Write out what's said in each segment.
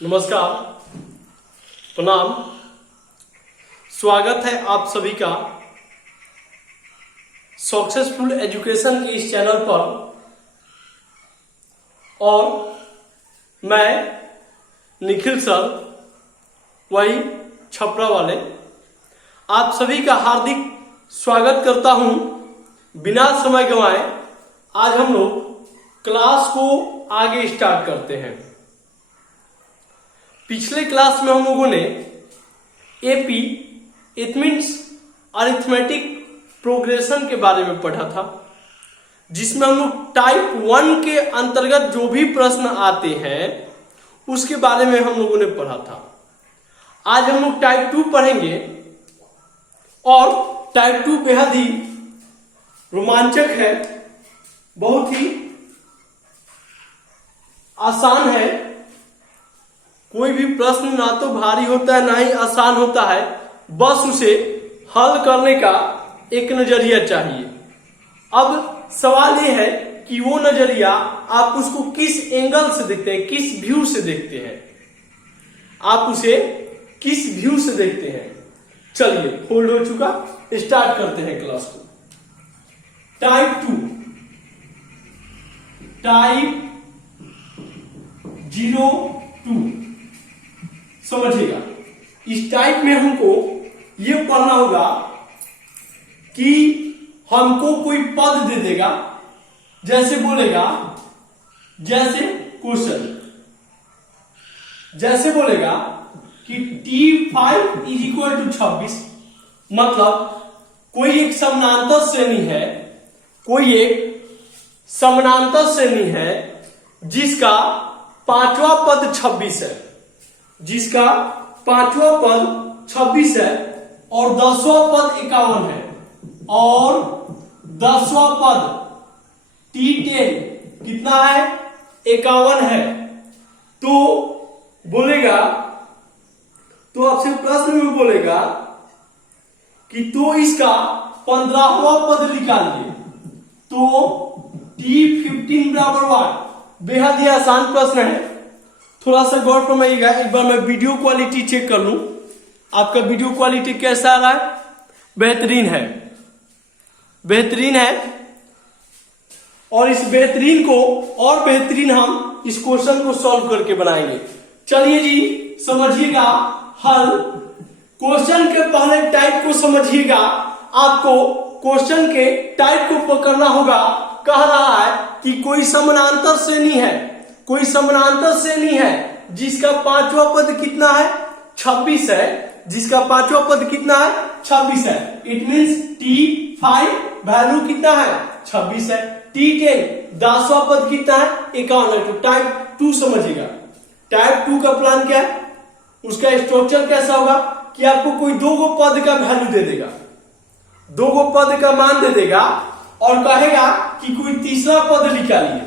नमस्कार, प्रणाम। स्वागत है आप सभी का सक्सेसफुल एजुकेशन के इस चैनल पर। और मैं निखिल सर, वही छपरा वाले, आप सभी का हार्दिक स्वागत करता हूं। बिना समय गंवाए आज हम लोग क्लास को आगे स्टार्ट करते हैं। पिछले क्लास में हम लोगों ने AP it means arithmetic progression के बारे में पढ़ा था, जिसमें हम लोग टाइप 1 के अंतर्गत जो भी प्रश्न आते हैं उसके बारे में हम लोगों ने पढ़ा था। आज हम लोग टाइप 2 पढ़ेंगे और टाइप 2 बेहद ही रोमांचक है, बहुत ही आसान है। कोई भी प्रश्न ना तो भारी होता है ना ही आसान होता है, बस उसे हल करने का एक नजरिया चाहिए। अब सवाल यह है कि वो नजरिया आप उसको किस एंगल से देखते हैं, किस व्यू से देखते हैं, आप उसे किस व्यू से देखते हैं। चलिए, होल्ड हो चुका, स्टार्ट करते हैं क्लास को। टाइप 2, टाइप 02 समझिएगा। इस टाइप में हमको यह पढ़ना होगा कि हमको कोई पद दे देगा, जैसे बोलेगा, जैसे क्वेश्चन, जैसे बोलेगा कि T5 इज इक्वल टू 26, मतलब कोई एक समानांतर श्रेणी है, कोई एक समानांतर श्रेणी है जिसका पांचवा पद 26 है, जिसका पांचवा पद 26 है और 10वां पद 51 है, और 10वां पद T10 कितना है, 51 है। तो बोलेगा, तो आपसे प्रश्न में बोलेगा कि तो इसका 15वां पद निकालिए। तो T15 बराबर वाट। बेहद ही आसान प्रश्न है, थोड़ा सा गौर फरमाइएगा। एक बार मैं वीडियो क्वालिटी चेक कर लूं, आपका वीडियो क्वालिटी कैसा आ रहा है? बेहतरीन है, बेहतरीन है। और इस बेहतरीन को और बेहतरीन हम इस क्वेश्चन को सॉल्व करके बनाएंगे। चलिए जी, समझिएगा हल। क्वेश्चन के पहले टाइप को समझिएगा। आपको क्वेश्चन के टाइप को पकड़ना होगा। कह रहा है कि कोई समानांतर श्रेणी है, कोई समानांतर श्रेणी है जिसका पांचवा पद कितना है, 26 है, जिसका पांचवा पद कितना है, 26 है। इट मींस T5 वैल्यू कितना है, 26 है। T10 10वां पद कितना है, 51 है। तो टाइप 2 समझिएगा। टाइप 2 का प्लान क्या है, उसका स्ट्रक्चर कैसा होगा कि आपको कोई दो गो पद का वैल्यू दे देगा, दो गो पद का मान दे देगा और कहेगा कि कोई तीसरा पद निकालिए।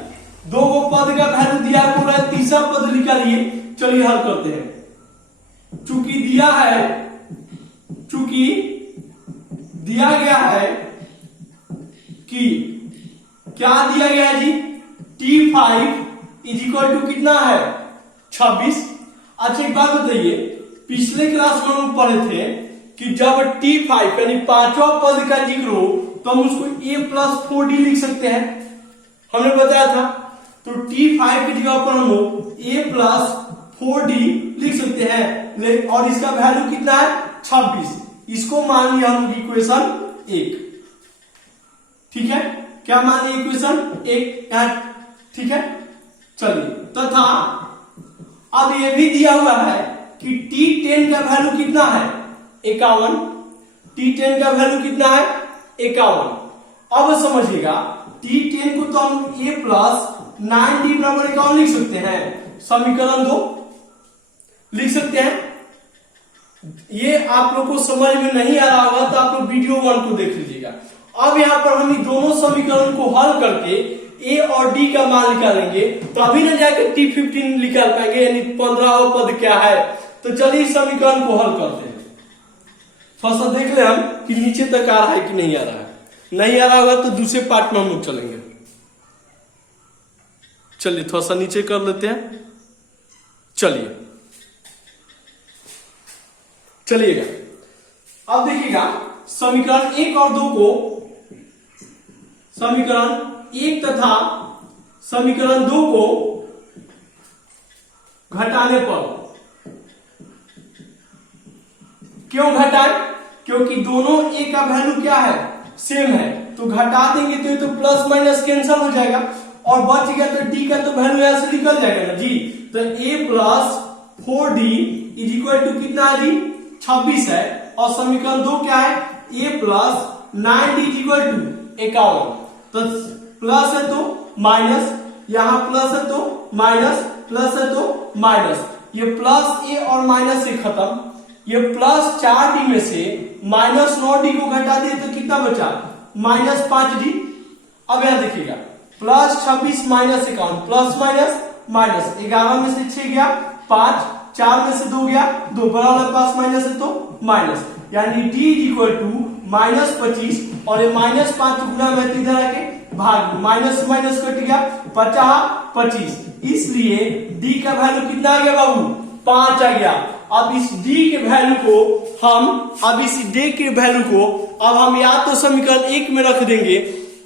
दो गो पद का वैल्यू दिया है, पूरा तीसरा पद निकालिए। चलिए हल करते हैं। चूंकि दिया है, चूंकि दिया गया है कि क्या दिया गया है जी, T5 इज इक्वल टू कितना है, 26। अच्छा एक बात बताइए, पिछले क्लास में हम पढ़े थे कि जब T5 यानी पांचवा पद का जिक्र हो तो हम उसको A+4D लिख सकते हैं, हमने बताया था। तो T5 की जगह पर हम लोग A+4D लिख सकते हैं, और इसका वैल्यू कितना है, 26। इसको मान लिया हम इक्वेशन 1। ठीक है, क्या मान लिया, इक्वेशन 1। ठीक है, चलिए। तथा अब ये भी दिया हुआ है कि T10 का वैल्यू कितना है, 51। T10 का वैल्यू कितना है, 51। अब समझिएगा, T10 को तो हम A+9D बराबर 51 लिख सकते हैं, समीकरण 2 लिख सकते हैं। ये आप लोग को समझ में नहीं आ रहा होगा तो आप लोग वीडियो 1 को देख लीजिएगा। अब यहां पर हम इन दोनों समीकरण को हल करके A और D का मान निकालेंगे, तभी ना जाकर T15 निकाल पाएंगे, यानी 15वां पद क्या है। तो चलिए समीकरण को हल करते हैं। थोड़ा सा देख ले हम कि नीचे तक आ रहा है कि नहीं आ रहा है। नहीं आ रहा होगा तो दूसरे पार्ट में हम लोग चलेंगे। चलिए थोड़ा सा नीचे कर लेते हैं। चलिए चलिएगा अब देखिएगा समीकरण 1 और 2 को, समीकरण 1 तथा समीकरण 2 को घटाने पर, क्यों घटाएं? क्योंकि दोनों ए का वैल्यू क्या है, सेम है, तो घटा देंगे तो ये तो प्लस माइनस कैंसिल हो जाएगा और बच गया तो डी का तो वैल्यू ऐसे निकल जाएगा ना जी। तो a plus 4d is equal to कितना है जी, 26 है। और समीकरण 2 क्या है, a plus 9d is equal to 51। तो प्लस है तो माइनस, यहां प्लस है तो माइनस, प्लस है तो माइनस, ये प्लस a और माइनस से खत्म। ये प्लस 4d में से माइनस 9d को घटा दिए तो कितना बचा, माइनस 5d। अब यहां देखिएगा plus 26 minus 51, plus minus minus, 11 में से 6 गया 5, 4 में से 2 गया 2, बराबर पास माइनस है तो माइनस, यानी d is equal to minus 25 और ये माइनस 5 गुना में इधर आके भाग, माइनस माइनस कट गया 25, इसलिए d का वैल्यू कितना आ गया बाबू, 5 आ गया। अब इस d के वैल्यू को हम, अब इस d के वैल्यू को अब हम या तो समीकरण 1 में रख देंगे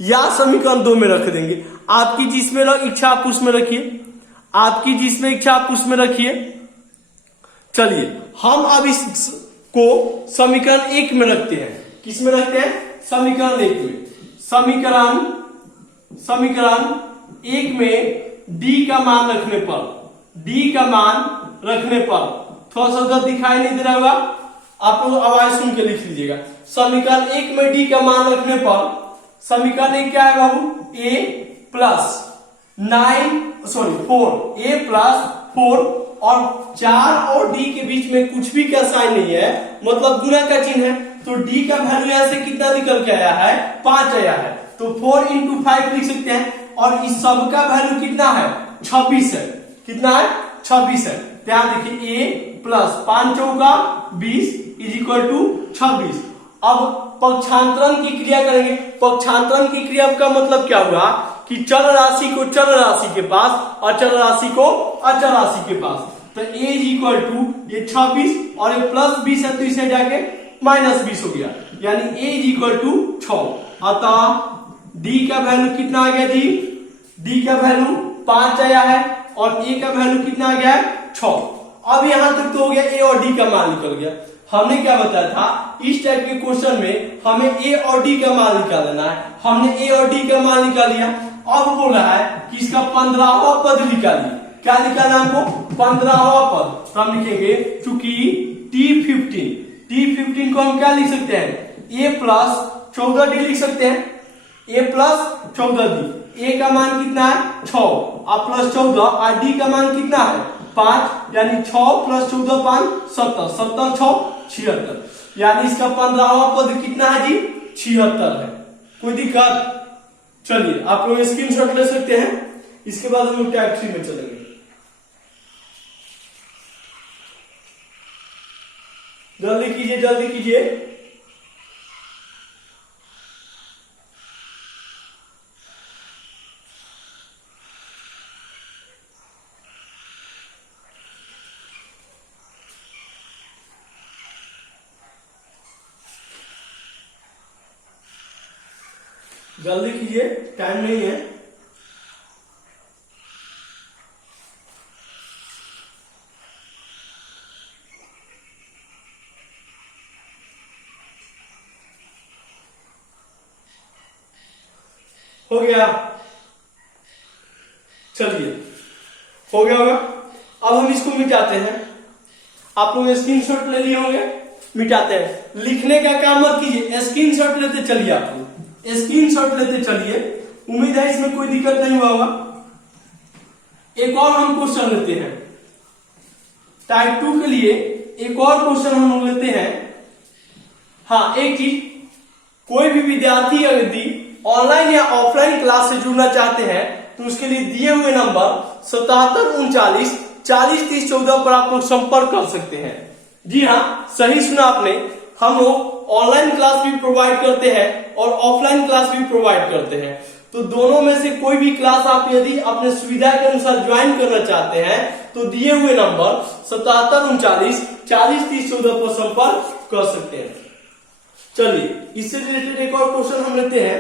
या समीकरण 2 में रख देंगे। आपकी जिसमें इच्छा आप उसमें रखिए, आपकी जिसमें इच्छा आप उसमें रखिए। चलिए हम अब इसको समीकरण 1 में रखते हैं। किस में रखते हैं, समीकरण 1 में। समीकरण 1 में d का मान रखने पर, d का मान रखने पर, थोड़ा सा उधर दिखाई नहीं दे रहा होगा, आप लोग आवाज सुन के लिख लीजिएगा। समीकरण 1 में d का मान रखने पर समीकरण 1 क्या है बाबू, a प्लस 4, a प्लस 4 और 4 और d के बीच में कुछ भी का साइन नहीं है, मतलब गुना का चिन्ह है, तो d का वैल्यू यहां से कितना निकल के आया है, 5 आया है। तो 4 इंटू 5 लिख सकते हैं और इस सब का वैल्यू कितना है, 26 है। कितना है, 26 है। ध्यान देखिए a प्लस 5 चौका 20 इज इक्वल टू 26। अब पक्षांतरण की क्रिया करेंगे। पक्षांतरण की क्रिया का मतलब क्या हुआ कि चल राशि को चल राशि के पास, अचल राशि को अचल राशि के पास। तो a इज इक्वल टू ये 26 और ये प्लस 20 है तो इसे जाके माइनस 20 हो गया, यानी a इज इक्वल टू 6। अतः d का वैल्यू कितना आ गया जी, d का वैल्यू 5 आया है और a का वैल्यू कितना आ गया है, 6। अब यहां तक तो हो गया, a और d का मान निकल गया। हमने क्या बताया था, इस टाइप के क्वेश्चन में हमें a और d का मान निकालना है। हमने a और d का मान निकाल लिया। अब बोल रहा है कि इसका 15वां पद निकालिए। क्या निकालना हमको, 15वां पद। तो हम लिखेंगे चूंकि t15 को हम क्या लिख सकते हैं, a प्लस 14d लिख सकते हैं, a प्लस 14d। a का मान कितना है, 6 और प्लस 14 और d का मान कितना है, 5, यानी 6 प्लस 14 5 17, 17 6 76, यानी इसका 15वां पद कितना है जी, 76 है। कोई दिक्कत? चलिए आप लोग स्क्रीनशॉट ले सकते हैं, इसके बाद हम लोग टाइप 3 में चलेंगे। जल्दी कीजिए, जल्दी कीजिए। जल्दी कीजिए, टाइम नहीं है। हो गया, चलिए हो गया होगा। अब हम इसको मिटाते हैं। आप लोग स्क्रीनशॉट ले लिए होंगे, मिटाते हैं। लिखने का काम मत कीजिए, स्क्रीनशॉट लेते चलिए। आप लोग स्क्रीनशॉट लेते चलिए, उम्मीद है इसमें कोई दिक्कत नहीं हुआ होगा। एक और हम क्वेश्चन लेते हैं टाइप 2 के लिए। एक और क्वेश्चन हम लोग लेते हैं। हाँ, एक चीज, कोई भी विद्यार्थी यदि ऑनलाइन या ऑफलाइन क्लास से जुड़ना चाहते हैं तो उसके लिए दिए हुए नंबर 7739 40 30 14 पर आप लोग संपर्क कर सकते हैं। जी हाँ, सही सुना आपने। हम लोग ऑनलाइन क्लास भी प्रोवाइड करते हैं और ऑफलाइन क्लास भी प्रोवाइड करते हैं। तो तो दोनों में से कोई भी क्लास आप यदि अपने सुविधा के अनुसार ज्वाइन करना चाहते हैं तो दिए हुए नंबर 77 39 40 30 14 पर संपर्क कर सकते हैं। चलिए इससे रिलेटेड एक और क्वेश्चन हम लेते हैं।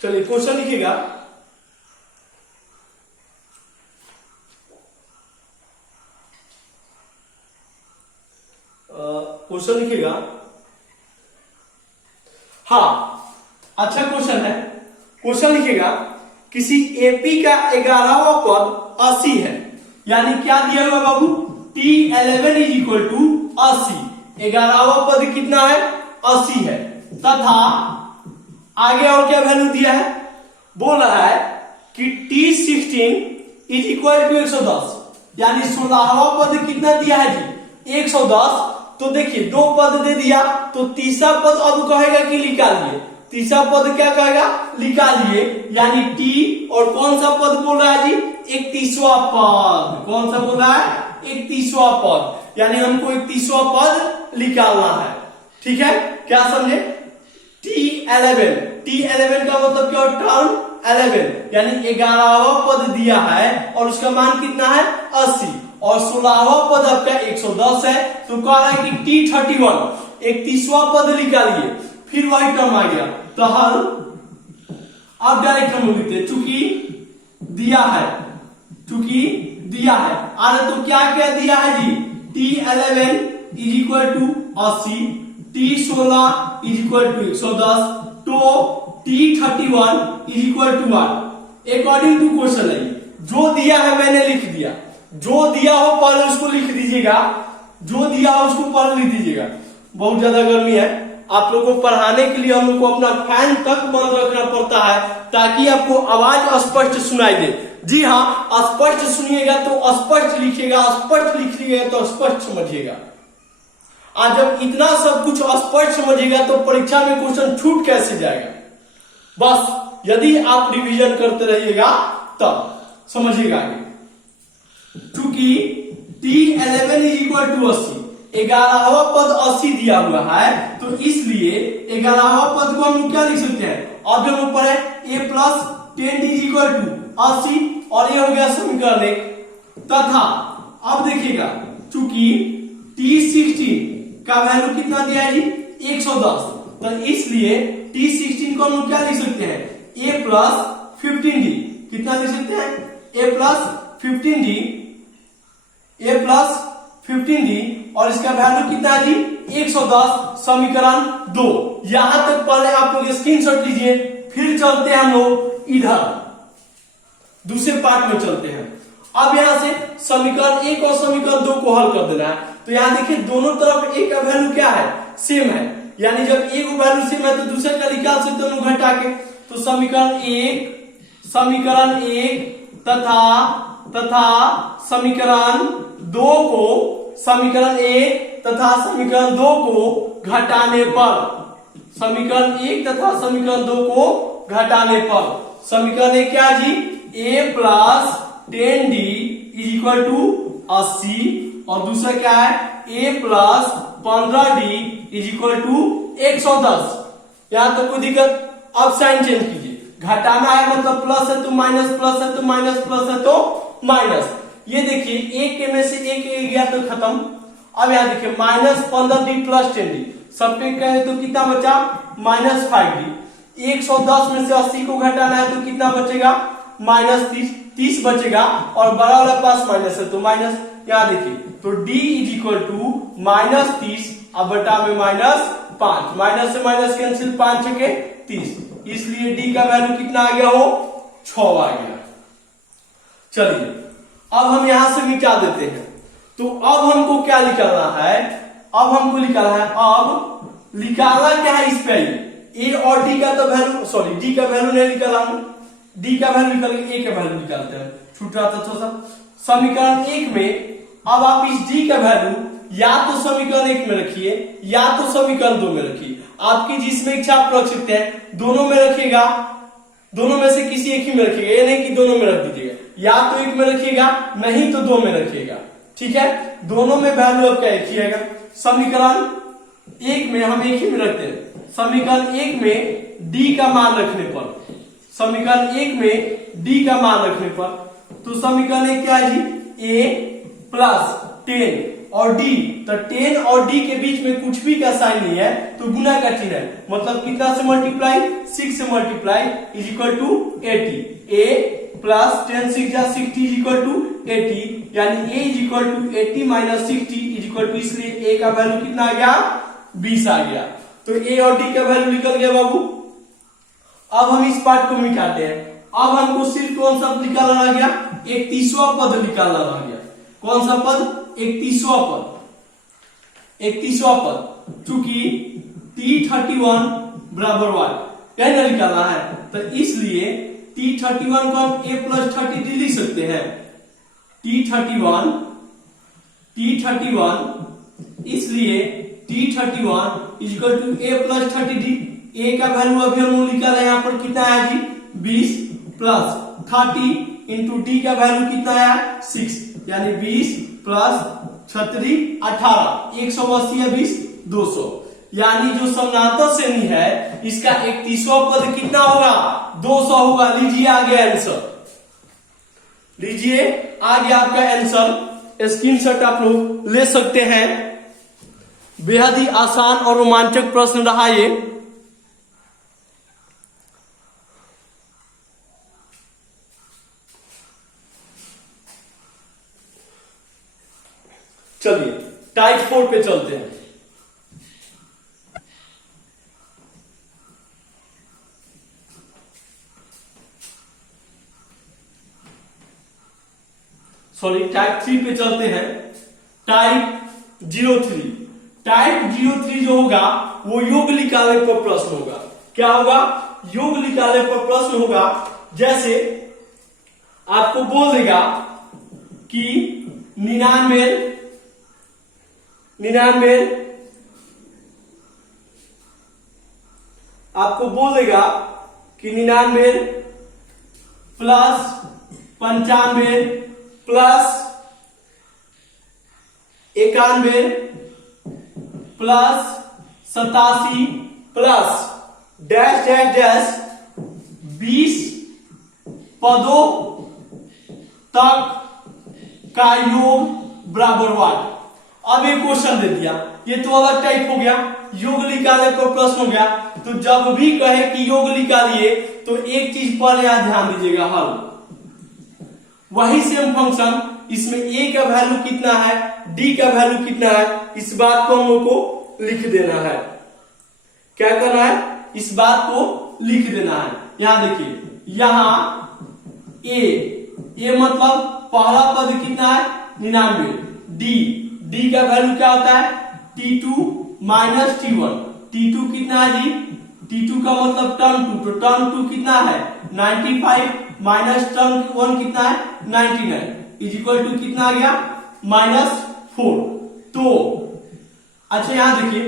चलिए क्वेश्चन लिखिएगा। क्वेश्चन लिखिएगा। हाँ, अच्छा क्वेश्चन है। क्वेश्चन लिखिएगा, किसी एपी का 11वां पद 80 है, यानी क्या दिया हुआ बाबू, T11 इज इक्वल टू 80। 11वां पद कितना है, 80 है, तथा आगे और क्या वैल्यू दिया है, बोल रहा है कि T16 इज इक्वल टू 110, यानी 16वां पद कितना दिया है जी, 110। तो देखिए दो पद दे दिया, तो तीसरा पद अब कहेगा कि निकालिए। तीसरा पद क्या कहेगा, निकालिए, यानी टी और कौन सा पद बोल रहा है जी, 31वां पद। कौन सा बोल रहा है, 31वां पद, यानी हमको 31वां पद निकालना है। ठीक है, क्या समझे। T11 का मतलब क्या, टर्म 11, यानी 11वां पद दिया है और उसका मान कितना है, 80, और 16वां पद आपका 110 है। तो कह रहा है कि T31 31वां पद निकालिए, फिर वही टर्म आ गया। तो हल अब डायरेक्ट हम लिखते हैं, चूंकि दिया है आगे, तो क्या क्या दिया है जी, T11 is equal to 80, T16 is equal to 110, तो T31 is equal to 1। According to question है, जो दिया है मैंने लिख दिया, जो दिया हो पहले उसको लिख दीजिएगा, जो दिया हो उसको पहले लिख दीजिएगा। बहुत ज्यादा गर्मी है, आप लोग को पढ़ाने के लिए हम लोग को अपना फैन तक बंद रखना पड़ता है ताकि आपको आवाज स्पष्ट सुनाई दे। जी हाँ, स्पष्ट सुनिएगा तो स्पष्ट लिखिएगा, स्पष्ट लिखिएगा तो स्पष्ट समझिएगा। आज जब इतना सब कुछ स्पष्ट समझिएगा तो परीक्षा में क्वेश्चन छूट कैसे जाएगा। बस यदि आप रिवीजन करते रहिएगा तब समझिएगा। चूंकि T11 इज इक्वल टू 80, 11वां पद 80 दिया हुआ है, तो इसलिए 11वां पद को हम क्या लिख सकते हैं, अब जब ऊपर है a plus 10 is equal to 80, और ये हो गया समीकरण 1। तथा अब देखिएगा, चूंकि T16 का वैल्यू कितना दिया है जी, 110, तो इसलिए T16 को हम क्या लिख सकते हैं, a प्लस 15d। कितना लिख सकते हैं, a प्लस 15d, और इसका वैल्यू कितना है जी, 110, समीकरण 2। यहां तक पहले आप लोग स्क्रीनशॉट लीजिए, फिर चलते हैं हम लोग इधर दूसरे पार्ट में चलते हैं। अब यहां से समीकरण 1 और समीकरण 2 को हल कर देना है। तो यहां देखिए दोनों तरफ एक का वैल्यू क्या है, सेम है, यानी जब एक वैल्यू सेम है तो दूसरे का निकाल सकते हैं घटा के। तो समीकरण 1 तथा समीकरण 2 को, समीकरण 1 तथा समीकरण 2 को घटाने पर, समीकरण 1 तथा समीकरण 2 को घटाने पर समीकरण 1 क्या जी, a plus 10d is equal to 80, और दूसरा क्या है, a plus 15d is equal to 110। यहां तक कोई दिक्कत। अब साइन चेंज कीजिए, घटाना है मतलब प्लस है तो माइनस, प्लस है तो माइनस, प्लस है तो माइनस। ये देखिए एक के में से एक गया तो खत्म। अब यहां देखिए माइनस 15d प्लस 10d, सब पे कहे तो कितना बचा, माइनस 5d। 110 में से 80 को घटाना है तो कितना बचेगा, माइनस 30 बचेगा, और बड़ा वाला पास माइनस है तो माइनस। यहाँ देखिए तो d is equal to minus 30, अब बटा में माइनस 5, माइनस से माइनस कैंसिल, 5 छके 30, इसलिए d का वैल्यू कितना आ गया हो, 6 आ गया। चलिए अब हम यहां से मिटा देते हैं। तो अब हमको क्या निकालना है, अब हमको निकालना है, अब निकालना क्या है इस पे, a और d का तो वैल्यू, सॉरी d का वैल्यू नहीं निकाला हम, d का वैल्यू निकाल के a का वैल्यू निकालते हैं, छूट रहा था थोड़ा सा। समीकरण 1 में अब आप इस d का वैल्यू या तो समीकरण 1 में रखिए या तो समीकरण 2 में रखिए, आपकी जिसमें इच्छा आप रख सकते हैं। दोनों में रखिएगा, दोनों में से किसी एक ही में रखिएगा, ये नहीं कि दोनों में रख दीजिएगा, या तो एक में रखिएगा नहीं तो 2 में रखिएगा। ठीक है, दोनों में वैल्यू आपका एक ही आएगा। समीकरण 1 में हम एक ही में रखते हैं, समीकरण 1 में d का मान रखने पर, समीकरण 1 में d का मान रखने पर, तो समीकरण 1 क्या है जी, a प्लस 10 और d, तो 10 और d के बीच में कुछ भी का साइन नहीं है तो गुना का चिन्ह है, मतलब कितना से मल्टीप्लाई, 6 से multiply is equal to 80, a plus 10 6 जा 60 इज इक्वल टू 80, यानी a is equal to 80 minus 60 is equal to, इसलिए a का वैल्यू कितना आ गया, 20 आ गया। तो a और d का वैल्यू निकल गया बाबू। अब हम इस पार्ट को मिटाते हैं, अब हमको सिर्फ कौन सा निकालना रह गया, 31वां पद निकालना रह गया। कौन सा पद, 31वां पद, 31वां पद, चूंकि t31 बराबर y कहना निकालना है, तो इसलिए t31 को हम a प्लस 30d लिख सकते हैं। t31 इसलिए t31 is equal to a plus 30d। a का वैल्यू अभी हम निकाला, यहाँ पर कितना आया जी, 20 प्लस 30 इंटू d का वैल्यू कितना आया, 6, यानी 20 प्लस 36 18, 180 है 20 200, यानी जो समानांतर श्रेणी है इसका 31वां पद कितना होगा, 200 होगा। लीजिए आ गया आंसर, लीजिए आ गया आपका आंसर। स्क्रीनशॉट आप लोग ले सकते हैं। बेहद ही आसान और रोमांचक प्रश्न रहा ये। चलिए टाइप 4 पे चलते हैं। सॉरी टाइप 3 पे चलते हैं। टाइप 03, टाइप 03 जो होगा वो योग निकालने पर प्रश्न होगा। क्या होगा, योग निकालने पर प्रश्न होगा। जैसे आपको बोल देगा कि 99 आपको बोल देगा कि 99 plus 95 plus 91 plus 87 plus dash dash dash 20 पदों तक का योग बराबर वाट। अब एक क्वेश्चन दे दिया, ये तो अलग टाइप हो गया, योग निकालने पर प्रश्न हो गया। तो जब भी कहे कि योग निकालिए तो एक चीज पर यहां ध्यान दीजिएगा, हल। वही सेम फंक्शन, इसमें a का वैल्यू कितना है, d का वैल्यू कितना है, इस बात को हम लोग को लिख देना है। क्या करना है, इस बात को लिख देना है। यहां देखिए, यहां a मतलब पहला पद कितना है, 99, d का वैल्यू क्या होता है, t2 माइनस t1। t2 कितना है जी, t2 का मतलब टर्म 2, तो टर्म 2 कितना है 95 माइनस टर्म 1 कितना है 99 इज इक्वल टू कितना आ गया -4। तो अच्छा यहां देखिए,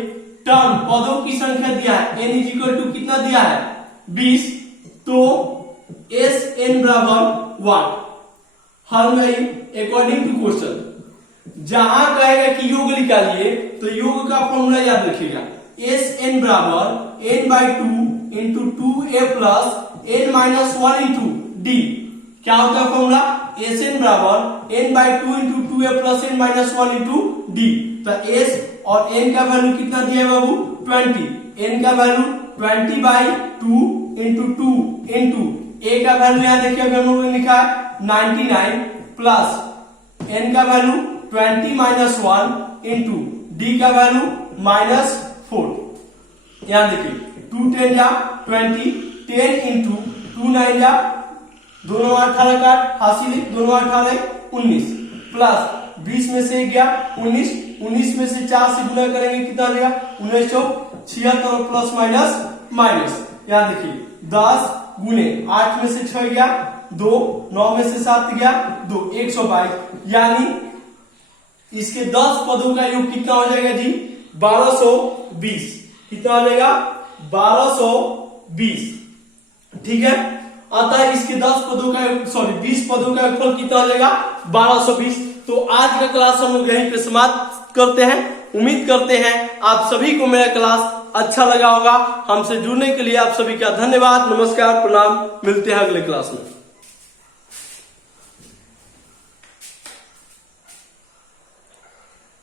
टर्म पदों की संख्या दिया है, n इज इक्वल टू कितना दिया है 20, तो एस एन बराबर 1। हल में अकॉर्डिंग टू क्वेश्चन जहां कहेगा कि योग निकालिए तो योग का फॉर्मूला याद रखिएगा, एस एन बराबर n by 2 into 2a plus n minus 1 into D. क्या होता है फॉर्मूला, एस एन बराबर n by 2 into 2a plus n minus 1 into D. तो s और n का वैल्यू कितना दिया है बाबू 20, n का value 20 by 2 into 2 into a का वैल्यू यहां देखिए हम लोगों ने लिखा है 99 प्लस n का वैल्यू 20 माइनस 1 इंटू डी का वैल्यू -4। यहां देखिए 2 10 जा 20, 10 इंटू 2 9 जा, दोनों 18 का हासिल, दोनों 18 19 प्लस 20 में से गया 19, 19 में से 4 से गुना करेंगे कितना देगा 19 76 और प्लस माइनस। यहां देखिए 10 गुने 8 में से 6 गया 2, 9 में से 7 गया 2, 122। यानी इसके 10 पदों का योग कितना हो जाएगा जी 1220। कितना हो जाएगा 1220, ठीक है। अतः इसके 10 पदों का 20 पदों का योगफल कितना हो जाएगा 1220। तो आज का क्लास हम लोग यहीं पे समाप्त करते हैं। उम्मीद करते हैं आप सभी को मेरा क्लास अच्छा लगा होगा। हमसे जुड़ने के लिए आप सभी का धन्यवाद। नमस्कार, प्रणाम, मिलते हैं अगले क्लास में।